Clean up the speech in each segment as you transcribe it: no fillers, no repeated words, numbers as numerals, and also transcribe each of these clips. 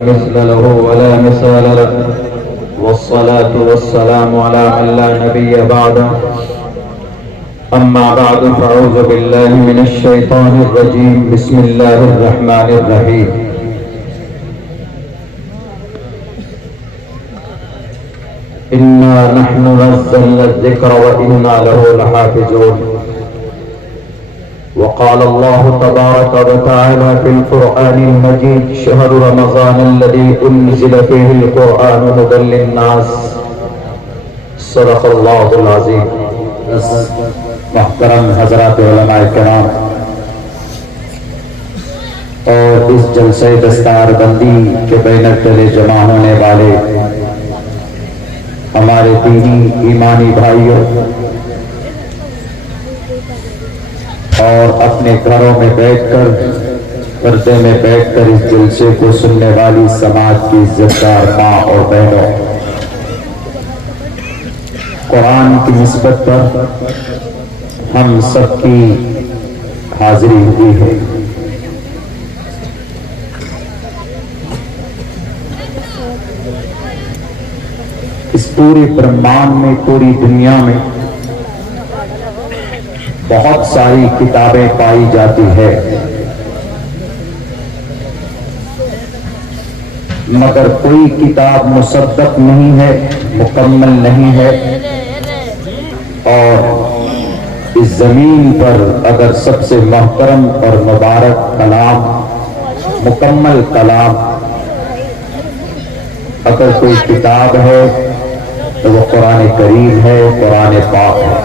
مثل له ولا مثال له والصلاة والسلام على من لا نبي بعده أما بعد فأعوذ بالله من الشيطان الرجيم بسم الله الرحمن الرحيم إنا نحن نزلنا الذكر وإنا له لحافظون وقال الله تبارك وتعالى في القرآن المجيد شهر رمضان الذي أنزل فيه القرآن هدى للناس صدق الله العظيم. محترم حضرات علماء کرام اور اس جلسہ دستار بندی کے بینر تلے جمع ہونے والے ہمارے دینی ایمانی بھائیوں اور اپنے گھروں میں بیٹھ کر پردے میں بیٹھ کر اس جلسے کو سننے والی سماج کی عزتدار ماں اور بہنوں، قرآن کی نسبت پر ہم سب کی حاضری ہوئی ہے۔ اس پورے برہمانڈ میں، پوری دنیا میں بہت ساری کتابیں پائی جاتی ہے، مگر کوئی کتاب مصدق نہیں ہے، مکمل نہیں ہے۔ اور اس زمین پر اگر سب سے محترم اور مبارک کلام، مکمل کلام اگر کوئی کتاب ہے تو وہ قرآن کریم ہے، قرآن پاک ہے۔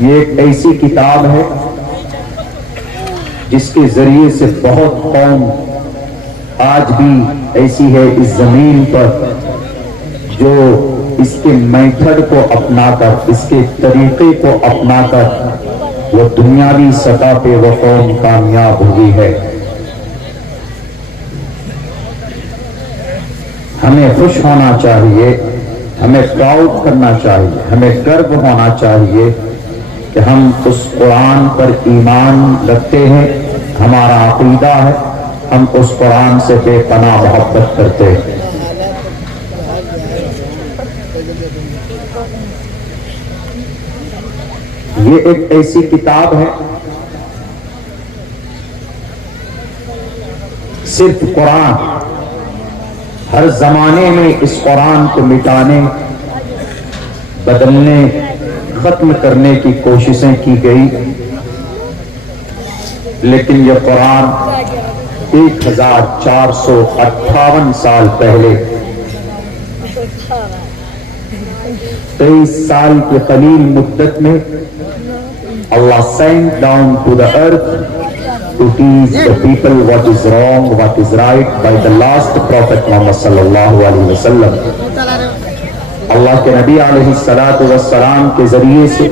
یہ ایک ایسی کتاب ہے جس کے ذریعے سے بہت قوم آج بھی ایسی ہے اس زمین پر جو اس کے میتھڈ کو اپنا کر، اس کے طریقے کو اپنا کر وہ دنیاوی سطح پہ وہ قوم کامیاب ہوئی ہے۔ ہمیں خوش ہونا چاہیے، ہمیں پراؤڈ کرنا چاہیے، ہمیں گرو ہونا چاہیے کہ ہم اس قرآن پر ایمان رکھتے ہیں، ہمارا عقیدہ ہے، ہم اس قرآن سے بے پناہ محبت کرتے ہیں۔ یہ ایک ایسی کتاب ہے، صرف قرآن، ہر زمانے میں اس قرآن کو مٹانے، بدلنے، ختم کرنے کی کوششیں کی گئی، لیکن یہ قرآن 1458 سال پہلے 23 سال کی قلیل مدت میں Allah sent down to the earth to teach the people what is wrong, what is right by the last Prophet Muhammad sallallahu alaihi wasallam۔ اللہ کے نبی علیہ السلام کے ذریعے سے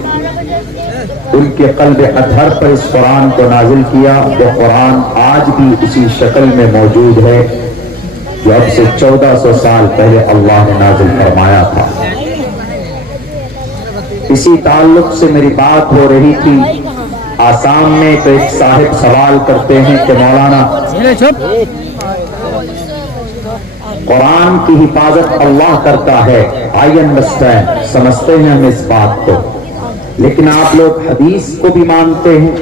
ان کے قلب اطہر پر اس قرآن کو نازل کیا۔ وہ قرآن آج بھی اسی شکل میں موجود ہے جو اب سے 1400 سال پہلے اللہ نے نازل فرمایا تھا۔ اسی تعلق سے میری بات ہو رہی تھی، آسام میں تو ایک صاحب سوال کرتے ہیں کہ مولانا قرآن کی حفاظت اللہ کرتا ہے، آئی انڈرسٹینڈ، سمجھتے ہیں ہم اس بات کو، لیکن آپ لوگ حدیث کو بھی مانتے ہیں۔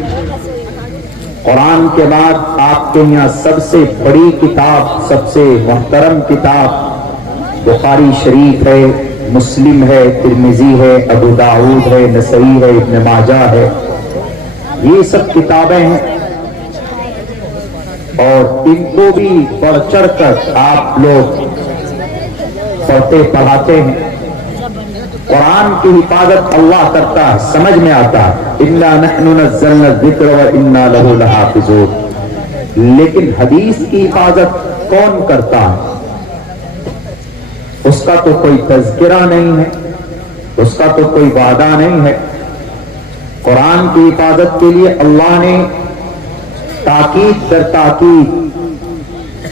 قرآن کے بعد آپ کے یہاں سب سے بڑی کتاب، سب سے محترم کتاب بخاری شریف ہے، مسلم ہے، ترمذی ہے، ابو داؤد ہے، نسائی ہے، ابن ماجہ ہے، یہ سب کتابیں ہیں، اور ان کو بھی بڑھ چڑھ کر آپ لوگ پڑھتے پڑھاتے ہیں۔ قرآن کی حفاظت اللہ کرتا ہے، سمجھ میں آتا ہے، اِنَّا نَحْنُ نَزَّلْنَا الذِّكْرَ وَإِنَّا لَهُ لَحَافِظُونَ، لیکن حدیث کی حفاظت کون کرتا ہے؟ اس کا تو کوئی تذکرہ نہیں ہے، اس کا تو کوئی وعدہ نہیں ہے۔ قرآن کی حفاظت کے لیے اللہ نے تاکید در تاکید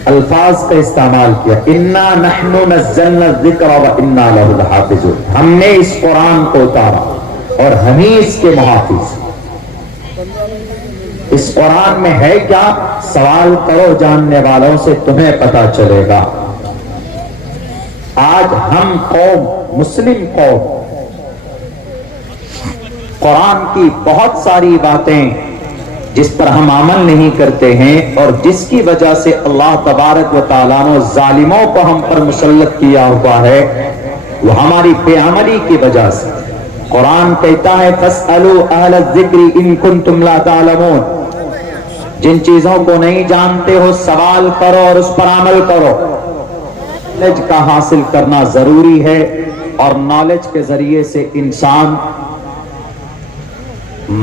الفاظ کا استعمال کیا، اِنَّا نَحْنُ نَزَّلْنَا الذِّكْرَ وَإِنَّا لَهُ لَحَافِظُونَ، ہم نے اس قرآن کو اتارا اور ہم ہی اس کے محافظ۔ اس قرآن میں ہے کیا؟ سوال کرو جاننے والوں سے، تمہیں پتا چلے گا۔ آج ہم قوم، مسلم قوم، قرآن کی بہت ساری باتیں جس پر ہم عمل نہیں کرتے ہیں، اور جس کی وجہ سے اللہ تبارک و تعالیٰ نے ظالموں کو ہم پر مسلط کیا ہوا ہے، وہ ہماری بے عملی کی وجہ سے۔ قرآن کہتا ہے فَاسْأَلُوا أَهْلَ الذِّكْرِ إِن كُنتُمْ لَا تَعْلَمُونَ، جن چیزوں کو نہیں جانتے ہو سوال کرو اور اس پر عمل کرو۔ نالج کا حاصل کرنا ضروری ہے، اور نالج کے ذریعے سے انسان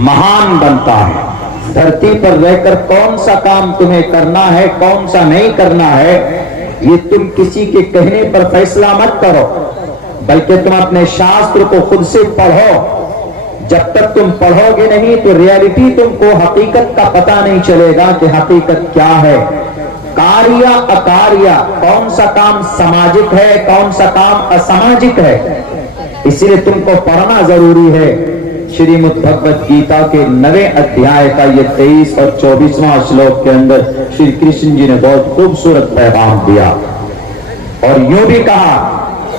مہان بنتا ہے۔ دھرتی پر رہ کر کون سا کام تمہیں کرنا ہے، کون سا نہیں کرنا ہے، یہ تم کسی کے کہنے پر فیصلہ مت کرو، بلکہ تم اپنے شاستر کو خود سے پڑھو۔ جب تک تم پڑھو گے نہیں تو ریالٹی تم کو حقیقت کا پتہ نہیں چلے گا کہ حقیقت کیا ہے۔ کاریہ اکاریہ، کون سا کام سماجک ہے، کون سا کام اسماجک ہے، اس لیے تم کو پڑھنا ضروری ہے۔ شریمد بھگوت گیتا کے 9ویں ادھیائے کا یہ 23 اور 24واں شلوک کے اندر شری کرشن جی نے بہت خوبصورت پیغام دیا، اور یوں بھی کہا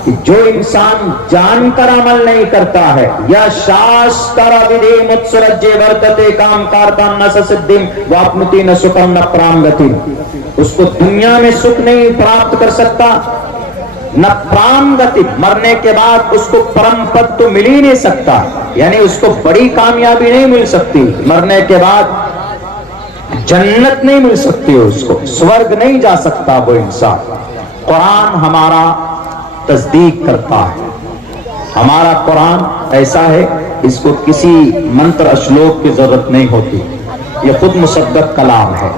کہ جو انسان جان کر عمل نہیں کرتا ہے، یا شاستر ودھی متسرجے ورتتے کام کارتا نہ سسدھم واپنتی نہ سکم نہ پرامگتی، اس کو دنیا میں سکھ نہیں پراپت کر سکتا، نہ پرامگتی، مرنے کے بعد اس کو پرم پد تو مل ہی نہیں سکتا، یعنی اس کو بڑی کامیابی نہیں مل سکتی، مرنے کے بعد جنت نہیں مل سکتی، اس کو سورگ نہیں جا سکتا وہ انسان۔ قرآن ہمارا تصدیق کرتا ہے، ہمارا قرآن ایسا ہے اس کو کسی منتر اشلوک کی ضرورت نہیں ہوتی، یہ خود مصدق کلام ہے۔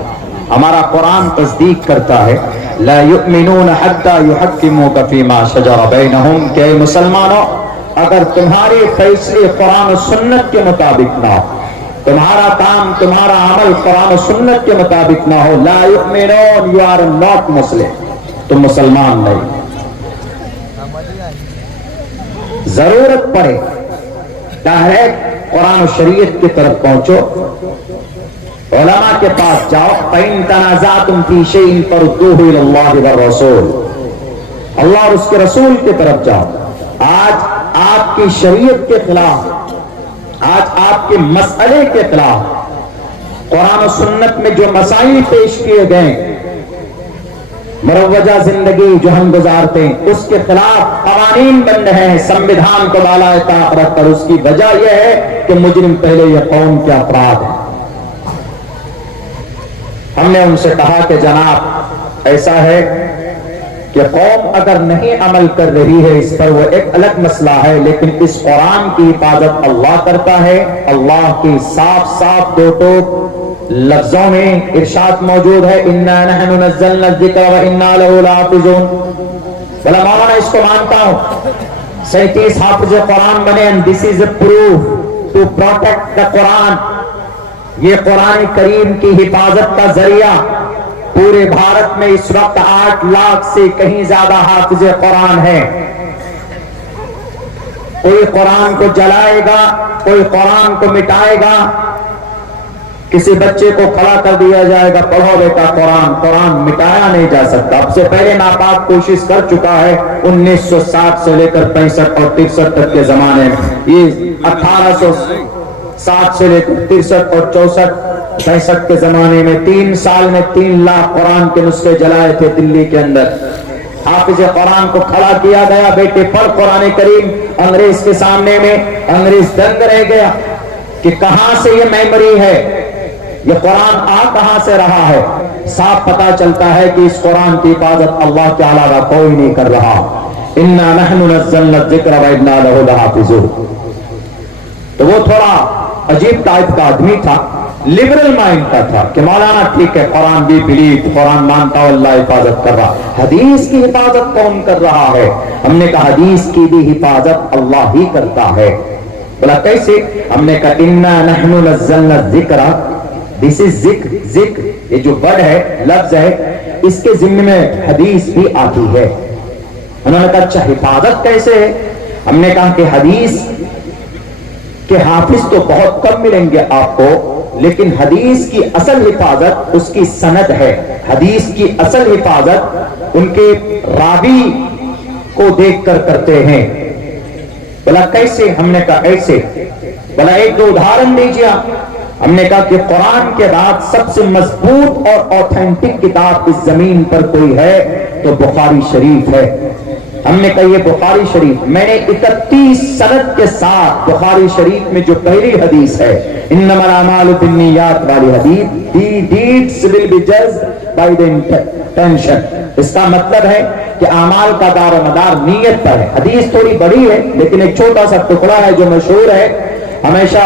ہمارا قرآن تصدیق کرتا ہے لا یؤمنون حتی یحکموک فیما شجر بینہم، کہ اے مسلمانوں اگر تمہارے فیصلے قرآن و سنت کے مطابق نہ ہو، تمہارا کام تمہارا عمل قرآن و سنت کے مطابق نہ ہو، لا یؤمنون، یو آر ناٹ مسلم، تم مسلمان نہیں۔ ضرورت پڑے ڈائریکٹ قرآن و شریعت کی طرف پہنچو، علماء کے پاس جاؤ، فَإِن تَنَازَعْتُمْ فِي شَيْءٍ فَرُدُّوهُ إِلَى اللَّهِ وَالرَّسُولِ، اللہ اور اس کے رسول کی طرف جاؤ۔ آج آپ کی شریعت کے خلاف، آج آپ کے مسئلے کے خلاف قرآن و سنت میں جو مسائل پیش کیے گئے، مروجہ زندگی جو ہم گزارتے ہیں اس کے خلاف قوانین بن رہے ہیں سمویدھان کو بالائے طاق رکھ کر، اس کی وجہ یہ ہے کہ مجرم پہلے یہ قوم کے افراد ہیں۔ ہم نے ان سے کہا کہ جناب ایسا ہے کہ قوم اگر نہیں عمل کر رہی ہے اس پر وہ ایک الگ مسئلہ ہے، لیکن اس قرآن کی حفاظت اللہ کرتا ہے۔ اللہ کی صاف صاف دو ٹوک لفظوں میں ارشاد موجود ہے اِنَّا نَحْنُ نَزَّلْنَا الذِّكْرَ وَإِنَّا لَهُ لَحَافِظُونَ۔ علماء نے اس کو مانتا ہوں 37 حافظ قرآن بنے، and this is a proof to protect the Quran۔ یہ قرآن کریم کی حفاظت کا ذریعہ، پورے بھارت میں اس وقت 8 لاکھ سے کہیں زیادہ حافظ قرآن ہیں۔ کوئی قرآن کو جلائے گا، کوئی قرآن کو مٹائے گا، کسی بچے کو کھڑا کر دیا جائے گا پڑھو بیٹا قرآن، قرآن مٹایا نہیں جا سکتا۔ اب سے پہلے ناپاک کوشش کر چکا ہے 1960 سے لے کر 65 اور 63 تک کے زمانے میں، یہ 1860 سے لے کر 63 اور 64 65 کے زمانے میں 3 سال میں 3 لاکھ قرآن کے نسخے جلائے تھے دلی کے اندر۔ حافظ قرآن کو کھڑا کیا گیا، بیٹے پڑھ قرآن کریم، انگریز کے سامنے میں انگریز دنگ رہ گیا کہ کہاں سے یہ میموری ہے، یہ قرآن آ کہاں سے رہا ہے۔ صاف پتا چلتا ہے کہ اس قرآن کی حفاظت اللہ کے علاوہ کوئی نہیں کر رہا۔ اِنَّا نَحْنُ نَزَّلْنَا الذِّكْرَ وَإِنَّا لَهُ لَحَافِظُونَ۔ تو وہ تھوڑا عجیب ٹائپ کا آدمی تھا، لبرل مائنڈ کا تھا کہ مولانا ٹھیک ہے قرآن بھی بلیو، قرآن مانتا ہو، اللہ حفاظت کر رہا، حدیث کی حفاظت کون کر رہا ہے؟ ہم نے کہا حدیث کی بھی حفاظت اللہ ہی کرتا ہے۔ بولا کیسے؟ ہم نے کہا اِنَّا نَحْنُ نَزَّلْنَا الذِّكْرَ، دس از ذکر، ذکر یہ جو ورڈ ہے، لفظ ہے، اس کے ضمن میں حدیث بھی آتی ہے۔ انہوں نے کہا اچھا حفاظت کیسے ہے؟ ہم نے کہا کہ حدیث کہ حافظ تو بہت کم ملیں گے آپ کو، لیکن حدیث کی اصل حفاظت اس کی سند ہے. حدیث کی اصل حفاظت ان کے راوی کو دیکھ کر کرتے ہیں. بلا کیسے؟ ہم نے کہا ایسے. بلا ایک دو ادھارن دیجیے. ہم نے کہا کہ قرآن کے بعد سب سے مضبوط اور اوتھینٹک کتاب اس زمین پر کوئی ہے تو بخاری شریف ہے. ہم نے کہا یہ بخاری شریف. میں نے 31 سند کے ساتھ بخاری شریف میں جو پہلی حدیث ہے انما الاعمال بالنیات والی حدیث, the deeds will be judged by the intention, اس کا مطلب ہے کہ اعمال کا دار و مدار نیت پر ہے. حدیث تھوڑی بڑی ہے لیکن ایک چھوٹا سا ٹکڑا ہے جو مشہور ہے, ہمیشہ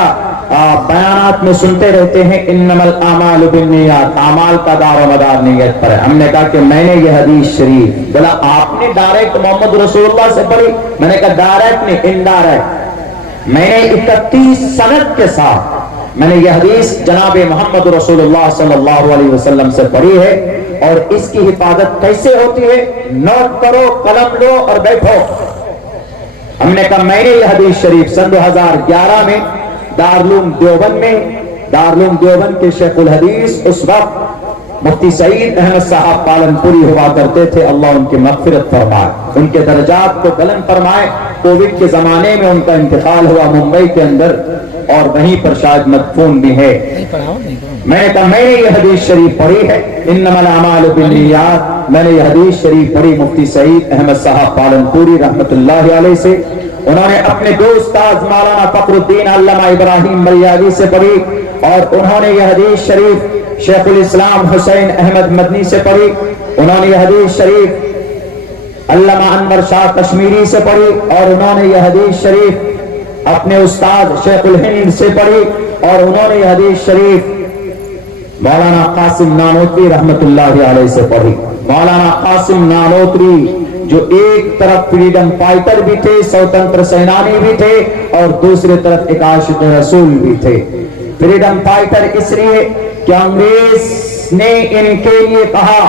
بیانات میں سنتے رہتے ہیں, انما الاعمال بالنیات, اعمال کا دار و مدار نیت پر ہے. ہم نے کہا کہ میں نے یہ حدیث شریف, بولا آپ نے ڈائریکٹ محمد رسول اللہ سے پڑھی؟ میں نے کہا ڈائریکٹ نہیں, انڈائریکٹ. میں نے 31 سند کے ساتھ میں نے یہ حدیث جناب محمد رسول اللہ صلی اللہ علیہ وسلم سے پڑھی ہے. اور اس کی حفاظت کیسے ہوتی ہے؟ نوٹ کرو, قلم لو اور بیٹھو. ہم نے کہا میں نے یہ حدیث شریف سن 2011 میں دارالعلوم دیوبند کے شیخ الحدیث اس وقت مفتی سعید احمد صاحب پالنپوری ہوا کرتے تھے, اللہ ان کی مغفرت فرمائے, ان کے درجات کو بلند فرمائے. کووڈ کے زمانے میں ان کا انتقال ہوا ممبئی کے اندر اور وہیں پر شاید مدفون بھی ہے. میں نے کہا میں نے یہ حدیث شریف پڑھی ہے انما الاعمال بالنیات. میں نے یہ حدیث شریف پڑھی مفتی سعید احمد صاحب پالنپوری رحمت اللہ علیہ سے. انہوں نے اپنے دو استاد مولانا فخر الدین علامہ ابراہیم ملیاوی سے پڑھی اور انہوں نے یہ حدیث شریف شیخ الاسلام حسین احمد مدنی سے پڑھی. انہوں نے یہ حدیث شریف علامہ انور شاہ کشمیری سے پڑھی اور انہوں نے یہ حدیث شریف اپنے استاد شیخ الہند سے پڑھی اور انہوں نے یہ حدیث شریف مولانا قاسم نانوتوی رحمت اللہ علیہ سے پڑھی. مولانا قاسم نانوتوی جو ایک طرف فریڈم فائٹر بھی تھے, سوتنتر سینانی بھی تھے اور دوسری طرف ایک عاشق رسول بھی تھے. فریڈم فائٹر اس لیے کہ انگریز نے ان کے لیے کہا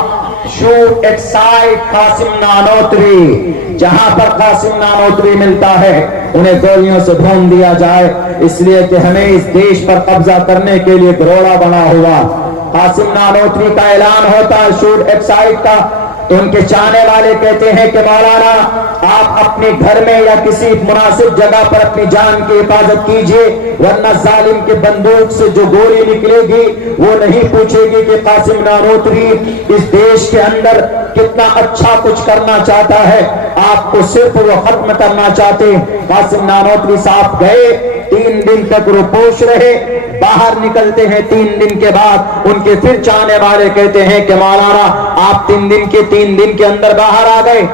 shoot at sight Qasim Nanautvi, جہاں پر قاسم نانوتوی ملتا ہے انہیں گولیوں سے بھون دیا جائے, اس لیے کہ ہمیں اس دیش پر قبضہ کرنے کے لیے گروڑا بنا ہوا. قاسم نانوتوی کا اعلان ہوتا ہے شوٹ ایٹ سائٹ کا, تو ان کے چاہنے والے کہتے ہیں کہ مولانا آپ اپنے گھر میں یا کسی مناسب جگہ پر اپنی جان کی حفاظت کیجئے, ورنہ ظالم کے بندوق سے جو گولی نکلے گی وہ نہیں پوچھے گی کہ قاسم نانوتوی اس دیش کے اندر کتنا اچھا کچھ کرنا چاہتا ہے, آپ کو صرف وہ ختم کرنا چاہتے. قاسم نانوتوی صاحب گئے, 3 دن تک روپوش رہے, باہر نکلتے ہیں 3 دن کے بعد. ان کے پھر چاہنے والے کہتے ہیں کہ مولانا آپ 3 دن کے اندر باہر آ گئے,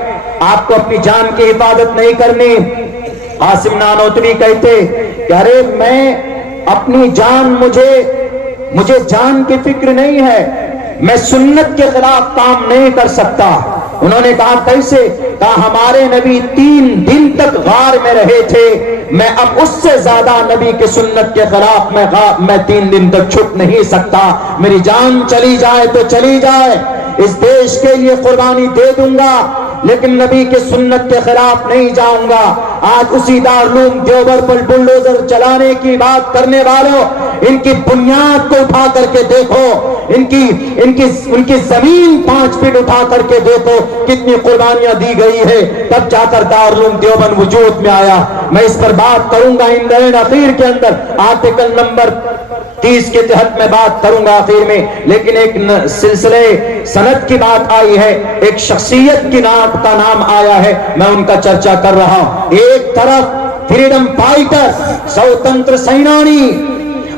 آپ کو اپنی جان کی حفاظت نہیں کرنی. قاسم نانوتوی کہتے کہ ارے میں اپنی جان, مجھے جان کی فکر نہیں ہے, میں سنت کے خلاف کام نہیں کر سکتا. انہوں نے کہا کیسے؟ کہا ہمارے نبی 3 دن تک غار میں رہے تھے, میں اب اس سے زیادہ نبی کے سنت کے خلاف میں 3 دن تک چھپ نہیں سکتا. میری جان چلی جائے تو چلی جائے, اس دیش کے لیے قربانی دے دوں گا, لیکن نبی کے سنت کے خلاف نہیں جاؤں گا. آج اسی دارالعلوم دیوبند پر بلڈوزر چلانے کی بات کرنے والوں, ان کی بنیاد کو اٹھا کر کے دیکھو, ان کی زمین 5 فٹ اٹھا کر کے دیکھو کتنی قربانیاں دی گئی ہے, تب جا کر دارالعلوم دیوبند وجود میں آیا. میں اس پر بات کروں گا اندرین اخیر کے اندر, آرٹیکل نمبر 30 کے تحت میں بات کروں گا آخر میں. لیکن ایک سلسلے سند کی بات آئی ہے, ایک شخصیت کی نام کا نام آیا ہے, میں ان کا چرچا کر رہا ہوں. ایک طرف فریڈم فائٹر سوتنتر سینانی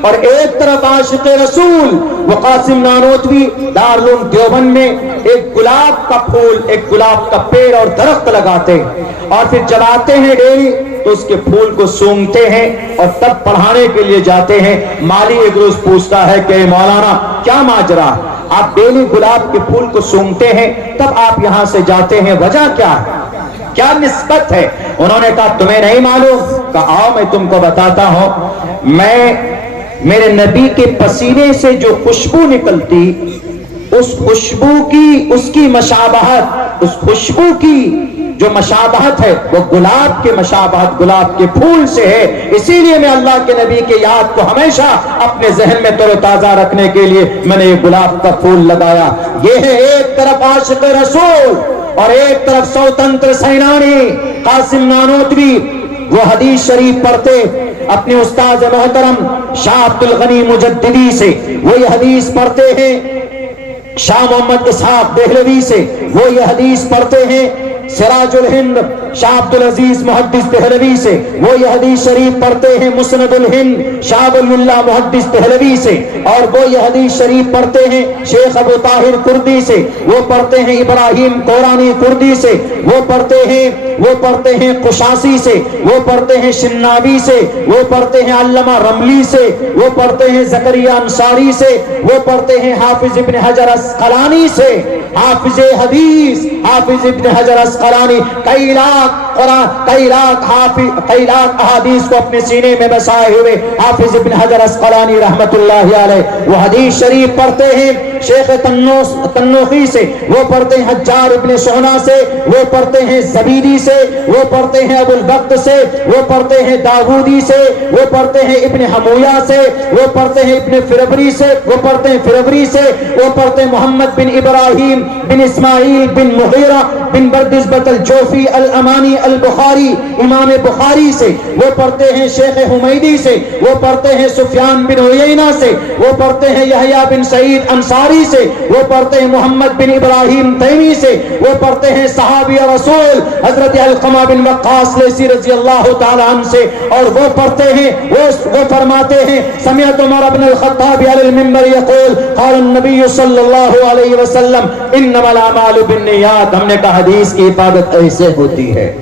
اور ایک طرف عاشق رسول وہ قاسم نانوتوی دارالعلوم دیوبند میں ایک گلاب کا پھول, ایک گلاب کا پیڑ اور درخت لگاتے اور پھر جب آتے ہیں ڈیری تو اس کے پھول کو سونگتے ہیں اور تب پڑھانے کے لیے جاتے ہیں. مالی ایک روز پوچھتا ہے کہ مولانا کیا ماجرا, آپ ڈیلی گلاب کے پھول کو سونگتے ہیں تب آپ یہاں سے جاتے ہیں, وجہ کیا ہے, کیا نسبت ہے؟ انہوں نے کہا تمہیں نہیں معلوم؟ کہا آؤ میں تم کو بتاتا ہوں. میرے نبی کے پسینے سے جو خوشبو نکلتی, اس خوشبو کی, اس کی مشابہت, اس خوشبو کی جو مشابہت ہے وہ گلاب کے مشابہت گلاب کے پھول سے ہے. اسی لیے میں اللہ کے نبی کے یاد کو ہمیشہ اپنے ذہن میں تر و تازہ رکھنے کے لیے میں نے یہ گلاب کا پھول لگایا. یہ ہے ایک طرف عاشق رسول اور ایک طرف سوتنتر سینانی قاسم نانوتوی. وہ حدیث شریف پڑھتے اپنے استاد محترم شاہ عبد الغنی مجددی سے, وہ یہ حدیث پڑھتے ہیں شاہ محمد اسحاق دہلوی سے, وہ یہ حدیث پڑھتے ہیں سراج الہند شاہ عبد العزیز محدث دہلوی سے, وہ یہ حدیث شریف پڑھتے ہیں مسند الہند شاہ ولی اللہ محدث دہلوی سے, اور وہ یہ حدیث شریف پڑھتے ہیں شیخ ابو طاہر کردی سے, وہ پڑھتے ہیں ابراہیم قورانی کردی سے, وہ پڑھتے ہیں قشاسی سے, وہ پڑھتے ہیں شنابی سے, وہ پڑھتے ہیں علامہ رملی سے, وہ پڑھتے ہیں زکریا انصاری سے, وہ پڑھتے ہیں حافظ ابن حجر اسقلانی سے. حافظ حدیث حافظ ابن حجر اسقلانی کئی لاکھ احادیث کو اپنے سینے میں بسائے ہوئے حافظ ابن حجر اسقلانی رحمت اللہ علیہ, وہ حدیث شریف پڑھتے ہیں شیخ تنوخی سے, وہ پڑھتے ہیں حجار ابن شعنا سے, وہ پڑھتے ہیں زبیدی سے, وہ پڑھتے ہیں ابو البخت سے, وہ پڑھتے ہیں داودی سے, وہ پڑھتے ہیں ابن حمویہ سے, وہ پڑھتے ہیں ابن فربری سے, وہ پڑھتے ہیں فربری سے, وہ پڑھتے ہیں محمد بن ابراہیم بن اسماعیل بن مغیرہ بن بردزبت الجوفی الامانی البخاری امام بخاری سے, وہ پڑھتے ہیں شیخ حمیدی سے, وہ پڑھتے ہیں سفیان بن عیینہ سے, وہ پڑھتے ہیں یحییٰ بن سعید انصاری سے, وہ پڑھتے ہیں محمد بن ابراہیم تیمی سے, وہ پڑھتے ہیں صحابی رسول حضرت علقمہ بن وقاص لیثی رضی اللہ تعالی عنہ سے, اور وہ پڑھتے ہیں وہ فرماتے ہیں سمعت عمر بن الخطاب علی المنبر یقول قال النبی صلی اللہ علیہ وسلم انما الاعمال بالنیات. ہم نے کہا حدیث کی عبادت ایسے ہوتی ہے.